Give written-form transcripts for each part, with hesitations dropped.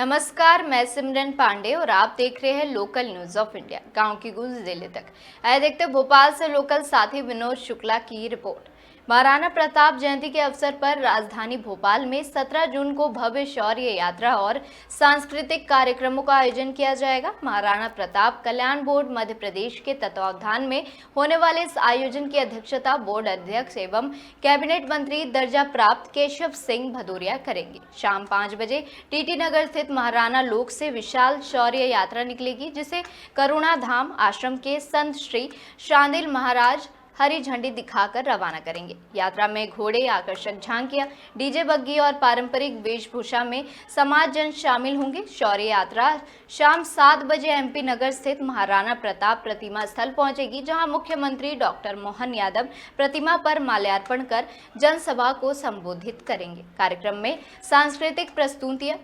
नमस्कार, मैं सिमरन पांडे और आप देख रहे हैं लोकल न्यूज ऑफ इंडिया। गांव की गूंज जिले तक आए देखते भोपाल से लोकल साथी विनोद शुक्ला की रिपोर्ट। महाराणा प्रताप जयंती के अवसर पर राजधानी भोपाल में 17 जून को भव्य शौर्य यात्रा और सांस्कृतिक कार्यक्रमों का आयोजन किया जाएगा। महाराणा प्रताप कल्याण बोर्ड मध्य प्रदेश के तत्वावधान में होने वाले इस आयोजन की अध्यक्षता बोर्ड अध्यक्ष एवं कैबिनेट मंत्री दर्जा प्राप्त केशव सिंह भदौरिया करेंगे। शाम 5 बजे टीटी नगर स्थित महाराणा लोक से विशाल शौर्य यात्रा निकलेगी, जिसे करुणा धाम आश्रम के संत श्री शांडिल महाराज हरी झंडी दिखाकर रवाना करेंगे। यात्रा में घोड़े, आकर्षक झांकियां, डीजे बग्गी और पारंपरिक वेशभूषा में समाज जन शामिल होंगे। शौर्य यात्रा शाम 7 बजे एमपी नगर स्थित महाराणा प्रताप प्रतिमा स्थल पहुंचेगी, जहां मुख्यमंत्री डॉक्टर मोहन यादव प्रतिमा पर माल्यार्पण कर जनसभा को संबोधित करेंगे। कार्यक्रम में सांस्कृतिक प्रस्तुतियां,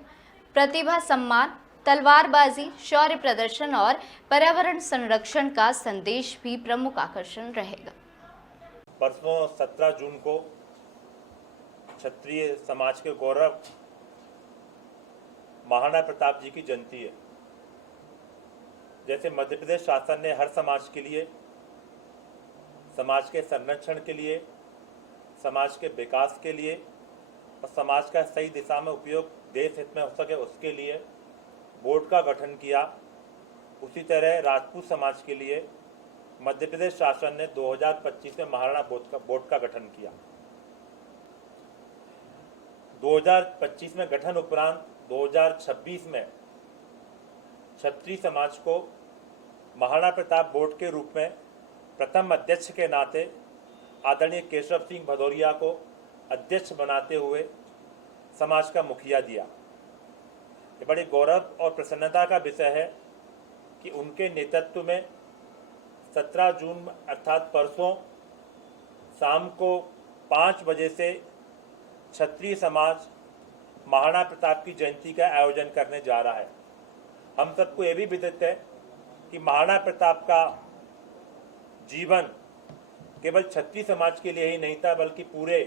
प्रतिभा सम्मान, तलवारबाजी, शौर्य प्रदर्शन और पर्यावरण संरक्षण का संदेश भी प्रमुख आकर्षण रहेगा। परसों 17 जून को क्षत्रिय समाज के गौरव महाराणा प्रताप जी की जयंती है। जैसे मध्य प्रदेश शासन ने हर समाज के लिए, समाज के संरक्षण के लिए, समाज के विकास के लिए और समाज का सही दिशा में उपयोग देश हित में हो सके उसके लिए बोर्ड का गठन किया, उसी तरह राजपूत समाज के लिए मध्य प्रदेश शासन ने 2025 में महाराणा बोर्ड का गठन किया। 2025 में गठन उपरांत 2026 में क्षत्रिय समाज को महाराणा प्रताप बोर्ड के रूप में प्रथम अध्यक्ष के नाते आदरणीय केशव सिंह भदौरिया को अध्यक्ष बनाते हुए समाज का मुखिया दिया। ये बड़े गौरव और प्रसन्नता का विषय है कि उनके नेतृत्व में 17 जून अर्थात परसों शाम को 5 बजे से क्षत्रिय समाज महाराणा प्रताप की जयंती का आयोजन करने जा रहा है। हम सबको ये भी विदित है कि महाराणा प्रताप का जीवन केवल क्षत्रिय समाज के लिए ही नहीं था, बल्कि पूरे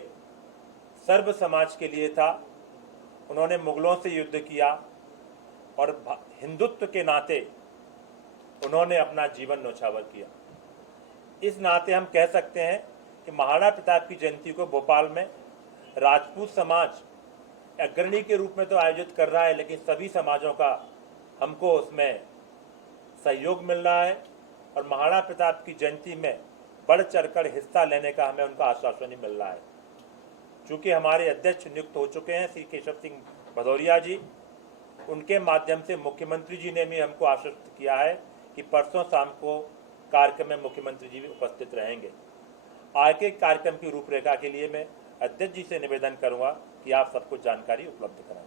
सर्व समाज के लिए था। उन्होंने मुगलों से युद्ध किया और हिंदुत्व के नाते उन्होंने अपना जीवन न्यौछावर किया। इस नाते हम कह सकते हैं कि महाराणा प्रताप की जयंती को भोपाल में राजपूत समाज अग्रणी के रूप में तो आयोजित कर रहा है, लेकिन सभी समाजों का हमको उसमें सहयोग मिल रहा है और महाराणा प्रताप की जयंती में बढ़ चढ़कर हिस्सा लेने का हमें उनका आश्वासन मिल रहा है। चूँकि हमारे अध्यक्ष नियुक्त हो चुके हैं श्री केशव सिंह भदौरिया जी, उनके माध्यम से मुख्यमंत्री जी ने भी हमको आश्वस्त किया है कि परसों शाम को कार्यक्रम में मुख्यमंत्री जी भी उपस्थित रहेंगे। आगे कार्यक्रम की रूपरेखा के लिए मैं अध्यक्ष जी से निवेदन करूंगा कि आप सबको जानकारी उपलब्ध कराएं।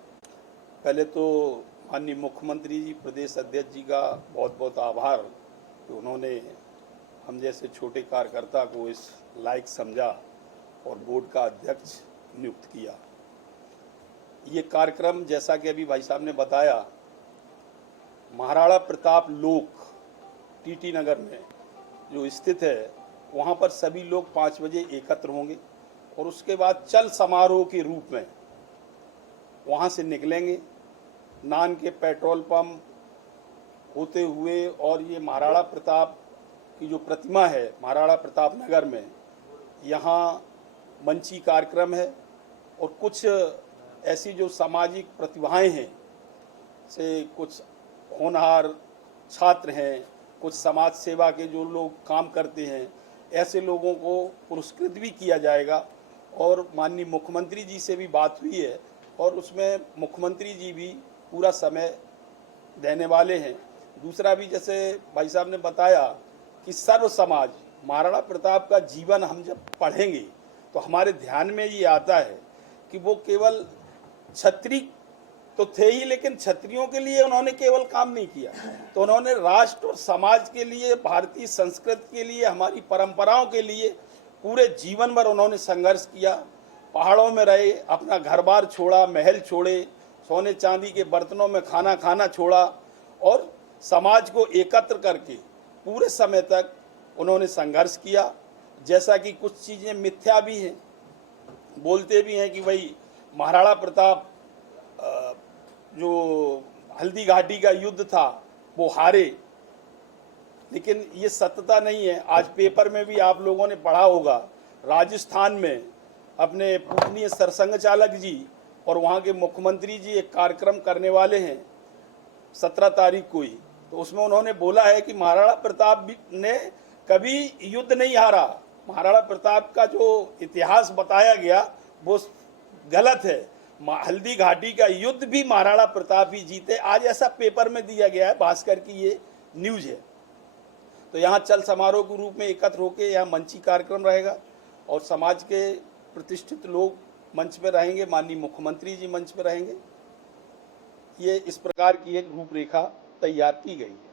पहले तो माननीय मुख्यमंत्री जी, प्रदेश अध्यक्ष जी का बहुत बहुत आभार कि उन्होंने हम जैसे छोटे कार्यकर्ता को इस लायक समझा और बोर्ड का अध्यक्ष नियुक्त किया। ये कार्यक्रम जैसा कि अभी भाई साहब ने बताया, महाराणा प्रताप लोक टीटी नगर में जो स्थित है, वहाँ पर सभी लोग 5 बजे एकत्र होंगे और उसके बाद चल समारोह के रूप में वहाँ से निकलेंगे। नान के पेट्रोल पंप होते हुए और ये महाराणा प्रताप की जो प्रतिमा है महाराणा प्रताप नगर में, यहाँ मंची कार्यक्रम है और कुछ ऐसी जो सामाजिक प्रतिभाएं हैं, से कुछ होनहार छात्र हैं, कुछ समाज सेवा के जो लोग काम करते हैं, ऐसे लोगों को पुरस्कृत भी किया जाएगा। और माननीय मुख्यमंत्री जी से भी बात हुई है और उसमें मुख्यमंत्री जी भी पूरा समय देने वाले हैं। दूसरा भी जैसे भाई साहब ने बताया कि सर्व समाज महाराणा प्रताप का जीवन हम जब पढ़ेंगे तो हमारे ध्यान में ये आता है कि वो केवल क्षत्रिय तो थे ही, लेकिन क्षत्रियों के लिए उन्होंने केवल काम नहीं किया, तो उन्होंने राष्ट्र और समाज के लिए, भारतीय संस्कृति के लिए, हमारी परंपराओं के लिए पूरे जीवन भर उन्होंने संघर्ष किया। पहाड़ों में रहे, अपना घर बार छोड़ा, महल छोड़े, सोने चांदी के बर्तनों में खाना खाना छोड़ा और समाज को एकत्र करके पूरे समय तक उन्होंने संघर्ष किया। जैसा कि कुछ चीज़ें मिथ्या भी हैं, बोलते भी हैं कि भाई महाराणा प्रताप जो हल्दी घाटी का युद्ध था वो हारे, लेकिन ये सत्यता नहीं है। आज पेपर में भी आप लोगों ने पढ़ा होगा, राजस्थान में अपने पूजनीय सरसंघ चालक जी और वहाँ के मुख्यमंत्री जी एक कार्यक्रम करने वाले हैं 17 तारीख को ही, तो उसमें उन्होंने बोला है कि महाराणा प्रताप ने कभी युद्ध नहीं हारा। महाराणा प्रताप का जो इतिहास बताया गया वो गलत है। हल्दी घाटी का युद्ध भी महाराणा प्रताप ही जीते। आज ऐसा पेपर में दिया गया है, भास्कर की ये न्यूज है। तो यहाँ चल समारोह के रूप में एकत्र होकर यहाँ मंची कार्यक्रम रहेगा और समाज के प्रतिष्ठित लोग मंच पे रहेंगे, माननीय मुख्यमंत्री जी मंच पे रहेंगे। ये इस प्रकार की एक रूपरेखा तैयार की गई है।